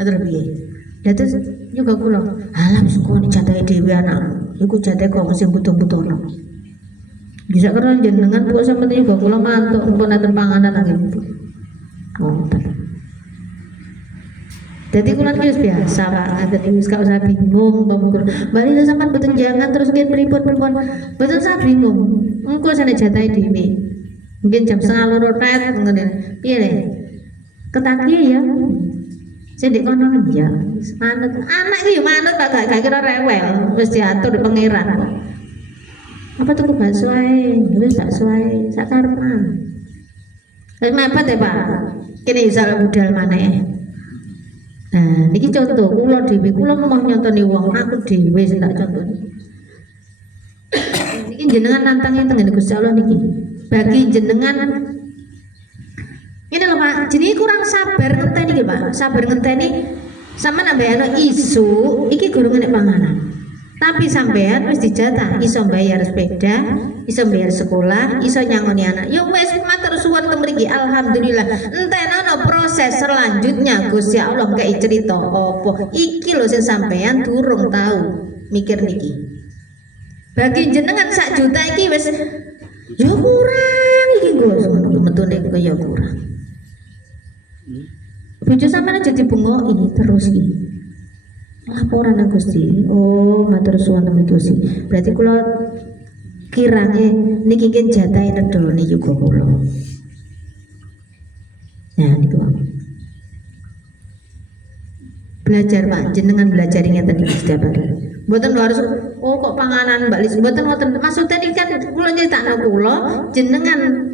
Terus piye? Lah terus juga kula, alah wis kok jatahe dhewe anakmu. Iku jatahe kok sing butuh-butuhno. Bisa karena jenengan puasa penting juga kula mantuk pun enten panganan nang ibu. Oh. Jadi kula iki biasa Pak, ngaten wis gak usah bingung pemukul. Bali sampean boten jangan terus ngen pripun-pripun. Boten usah bingung. Engko sane jatahe dhewe. Mungkin jam 1:30 tet ngene. Piye le? Ketaki ya. Sing ndek kono ya. Manut. Anak iki manut Pak gak kira rewel, wis diatur pangeran. Apa tuku bakso ae, wis bakso ae, sak karepan. Wis mepet ya Pak. Kene iso budal maneh. Nah, niki contoh kula dhewe, kula mau nyontoni wong, aku dhewe sing tak contoni. Niki jenengan nantangin tengen Gusti Allah niki. Bagi jenengan ini lho Pak, jenenge kurang sabar ngenteni iki Pak. Sabar ngenteni sampean ambekno isu iki gurung nek panganan. Tapi sampean wis dijatah iso bayar sepeda, iso bayar sekolah, iso nyangoni anak. Ya wis matur suwun teng mriki alhamdulillah. Entenono proses selanjutnya Gusti Allah gak cerita apa. Iki lho sing sampean durung tahu mikir niki. Bagi jenengan 1 juta iki wis ya kurang iki Gus, ngono metune kaya kurang. Bojo sampean aja dibengok ini terus iki. Laporan nang Gusti. Oh, matur suwun temen Gusti. Berarti kula kirane niki nggih jatahe nedone juga kula. Nah, niku. Belajar Pak, jenengan belajar ngeten iki setiap hari. Mboten harus oh kok panganan Mbak Lis, mboten ngoten. Maksudnya iki kan kula nyritakno kula jenengan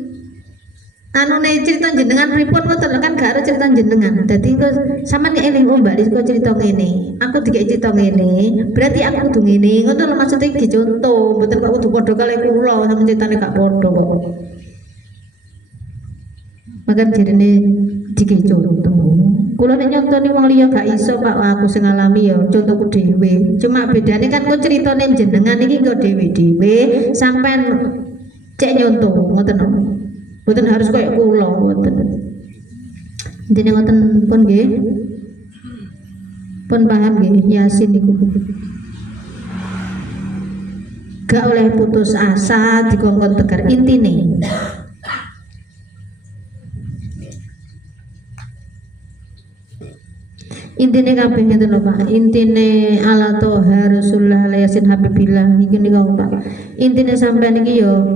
anune cerita jenengan pripun ngoten kan gak ada cerita jenengan. Dadi engko sampean eling oh Mbak Lis kok cerita ngene. Aku dikek cerita ngene, berarti aku kudu ngene. Ngoten lho maksudnya iki contoh, mboten kok kudu padha kali kula sampeyan ceritane gak padha kok. Maka jarene dikek contoh. Kula nek nyontoni wong liya gak iso Pak, aku sing ngalami ya contohku dhewe. Cuma bedane kan kok critane jenengan iki kok dhewe-dhewe sampean cek nyontoh ngoten lho. Mboten harus koyo kula mboten. Dene ngoten pun nggih. Pun paham nggih Yasin niku. Gak oleh putus asa dikongkon tegar intine. Intine kabeh ngeten lho Pak. Intine ala toha Rasulullah Yasin Habibillah iki niku Pak. Intine sampean iki yo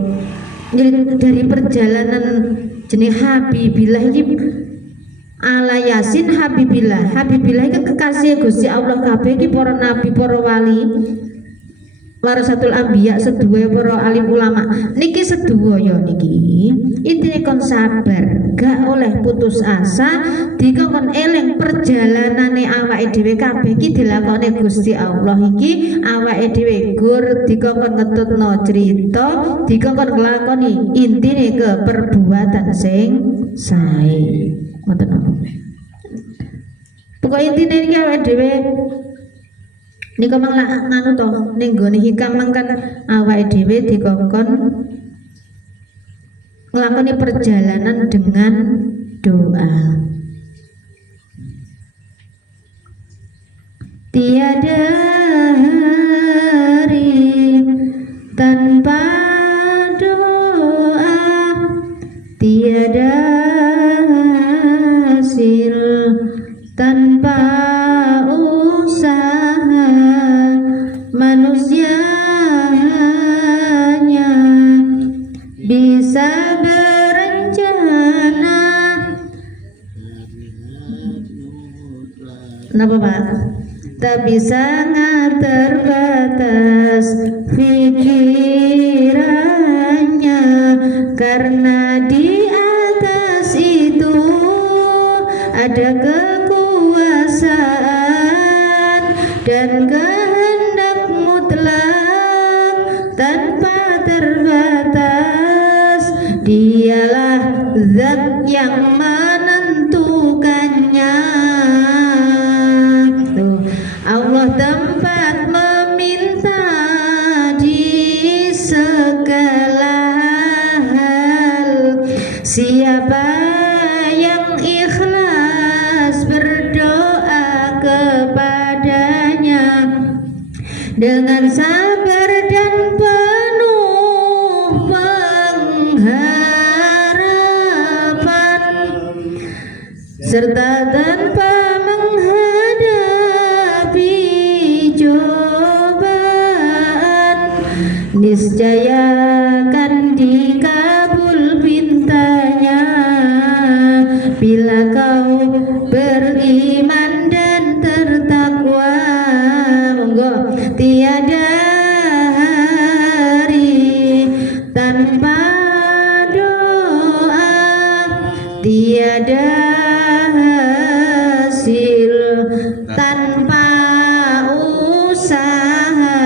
dari perjalanan jenis Habibillah ini ala Yasin Habibillah. Habibillah itu kekasih Gusti Allah kabeh iki para nabi, para wali, warasatul anbiya sedaya para alim ulama. Niki sedaya niki intine kon sabar, gak oleh putus asa, dikon eling perjalanane awake dhewe kabeh iki dilakoni Gusti Allah iki awake dhewe gur dikon ngetutno cerita, dikon nglakoni intine ke perbuatan sing sae. Ngoten apa? Pokoke intine iki awake dhewe nika mang nganu to ning gone hikam mangkan awake dhewe dikongkon nglakoni perjalanan dengan doa. Tiada hari tanpa doa, tiada hasil tanpa usaha. Manusia hanya bisa berencana. Kenapa Pak? Tapi sangat terbatas pikirannya, karena di atas itu ada kekuasaan dan kehendak mutlak tanpa terbatas. Dialah zat yang menentukannya. Allah tempat meminta di segala hal. Siapa yang ikhlas berdoa dengan sabar dan penuh pengharapan serta tanpa menghadapi cobaan, niscaya akan dikabul pintanya bila kau beriman dan tertakwa. Monggo. Tiada hari tanpa doa, tiada hasil tanpa usaha,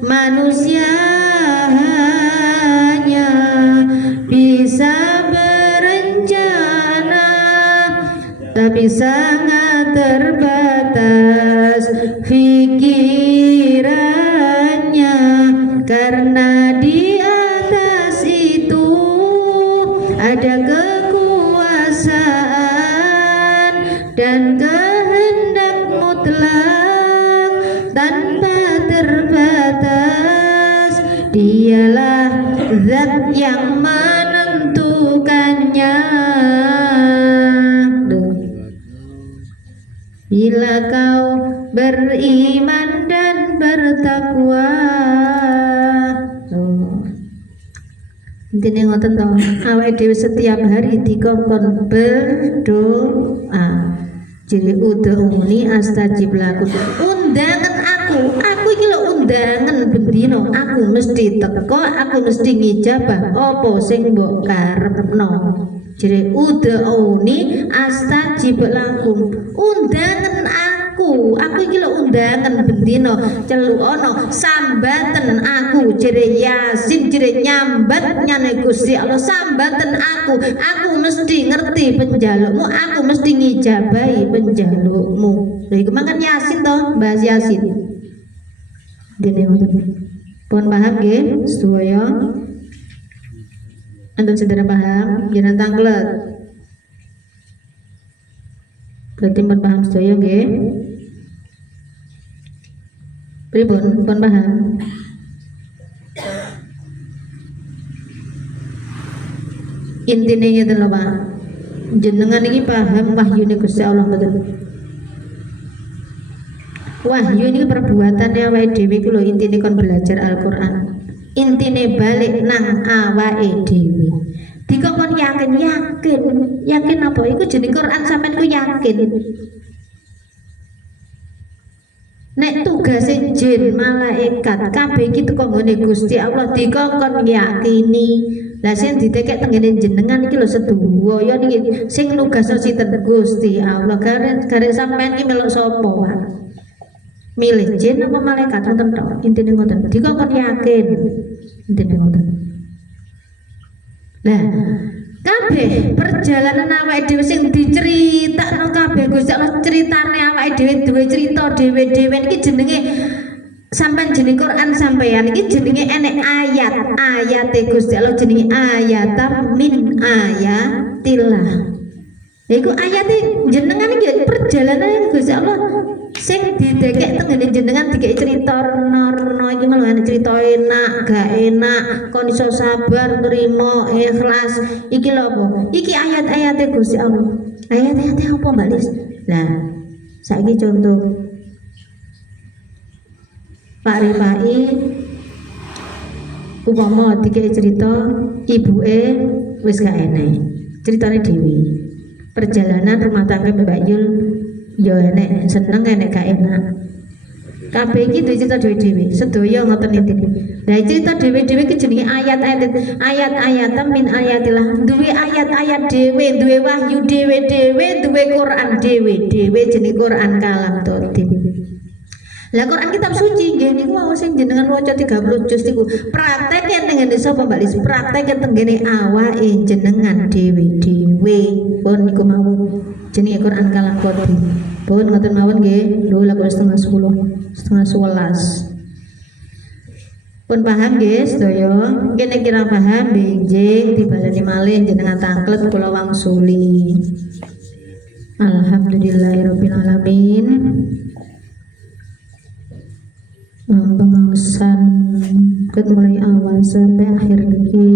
manusia hanya bisa berencana tapi sangat terbatas pikirannya, karena di atas itu ada kekuasaan dan kehendak mutlak tanpa terbatas. Dialah zat yang menentukannya. Bila kau beriman dan bertakwa. Intine ngoten to, awake dhewe setiap hari dikongkon berdoa. Jadi udhuni astajib lakum. Undangan aku iki lho undangan bendino, aku mesti teko, aku mesti ngijabah apa sing mbok karepno. Jadi udhuni astajib lakum. Undangan aku iki lho undangan bendino, celukono sambaten aku jere Yasin, jere nyambat nyane Gusti Allah, sambaten aku mesti ngerti penjalukmu, aku mesti ngijabahi penjalukmu. Lha iku mangan Yasin to, bahas Yasin. Dene ngoten. Pun paham nggih sedaya? Anten sedherek paham, jenengan tanglet. Berarti pun paham sedaya nggih? Pripun pun paham? Intine ngeten lho Pak. Jenengan iki paham wahyune Gusti Allah betul. Wahyu ini perbuatannya awake dhewe iki lho, intine kon belajar Al-Qur'an. Intine balik nang awake dhewe. Dikon yakin apa iku jeneng Quran sampean ku yakin. Nek tugasé jin malaikat kabeh iki teko nggone Gusti Allah dikon yakini. Lah sing ditekek tenggene jenengan iki lho sedaya niki sing nugasno sinten Gusti Allah. Garek sampean iki melok sapa, Pak? Milih jin apa malaikat ngoten tok. Intine ngoten. Dikon yakin. Intine ngoten. Lah kabeh perjalanan awake dhewe sing diceritakno kabeh Gusti Allah, critane awake dhewe duwe crita dhewe-dhewe iki jenenge sampean jeneng Quran sampeyan iki jenenge enek ayate Gusti Allah, jenenge ayatam min ayatillah. Iku ayate jenengan iki perjalanan Gusti Allah sing didekek tenggene jenengan dikek cerita rena iki malah ana cerita enak gak enak kon iso sabar nrimo ikhlas iki lho apa iki ayat-ayate Gusti Allah. Ayat-ayate apa Mbak Lis? Nah saiki contoh Pak Rifai upama dikek cerita ibuke wis gak enek ceritane dhewe perjalanan rumah tangga Mbak Yul ya enek seneng enek gak enak kabeh iki duwe cerita dhewe-dhewe sedaya ngoten intine. Lah cerita dhewe-dhewe iki jenenge ayat-ayat min ayatillah, duwe ayat-ayat dhewe, duwe wahyu dhewe-dhewe, duwe Quran dhewe-dhewe jenenge Quran kalam totim. Lah Quran kitab suci nggih niku wae sing jenengan waca 30 juz niku praktekke tengene sapa Mbak Lis, praktekke tengene awake jenengan dhewe-dhewe pun niku mawon jenenge Quran kalam totim. Pun ngoten mawon nggih, lho lak setengah 10, setengah 11. Pun paham nggih sedaya? Nggih nek kira paham benjing dibaleni malih jenengan tanglet kula wangsuli. Alhamdulillahirabbil alamin. pengawasan ket mulai awal sampai akhir niki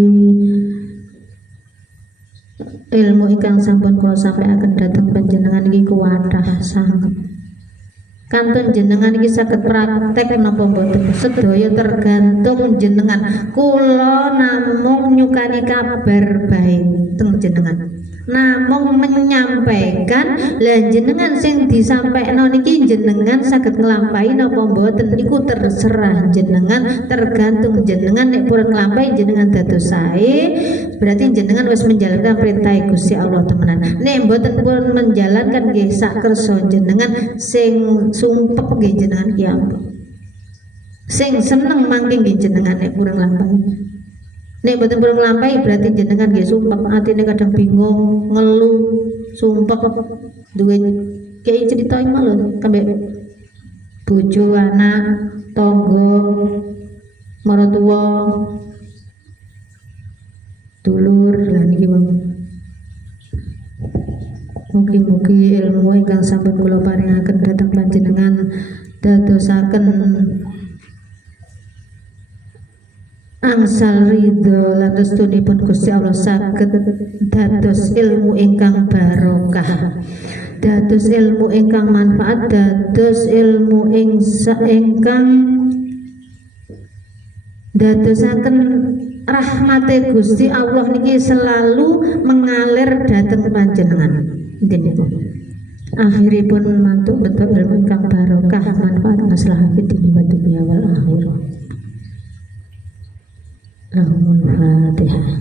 ilmu ingkang sampun kula sampaiaken dhateng panjenengan iki kuwathah sanget. Kantun jenengan iki saged praktek napa mboten sedaya tergantung jenengan. Kula namung nyukani kabar baik teng jenengan, namung menyampaikan. Lah jenengan sing disampaikno niki jenengan saged nglampahi napa mboten niku terserah jenengan, tergantung jenengan. Nek purun nglampahi jenengan dados sae, berarti jenengan wis menjalankan perintah Gusti Allah temenan. Nek mboten pun menjalankan nggih sak kersa jenengan, sing sumpek nggih jenengan ki ampun. Sing seneng mangke nggih jenengan nek purun nglampahi. Nek mboten purun nglampahi berarti jenengan nggih sumpek, atine kadang bingung, ngeluh, sumpek duwe kei cerita iki malu kambek bojo, anak, tangga, maratuwa, dulur lan iki mugi-mugi ilmu ingkang sampun kula paringaken dhateng panjenengan dadosaken angsal ridho lan restunipun Gusti Allah saged dados ilmu ingkang barokah, dados ilmu ingkang manfaat, dados ilmu ingkang dadosaken rahmate Gusti Allah niki selalu mengalir dhateng panjenengan. Akhiripun mantuk betul ilmu ingkang barokah, manfaat maslahah fid dunya wal akhirah. Lahumul Fatihah.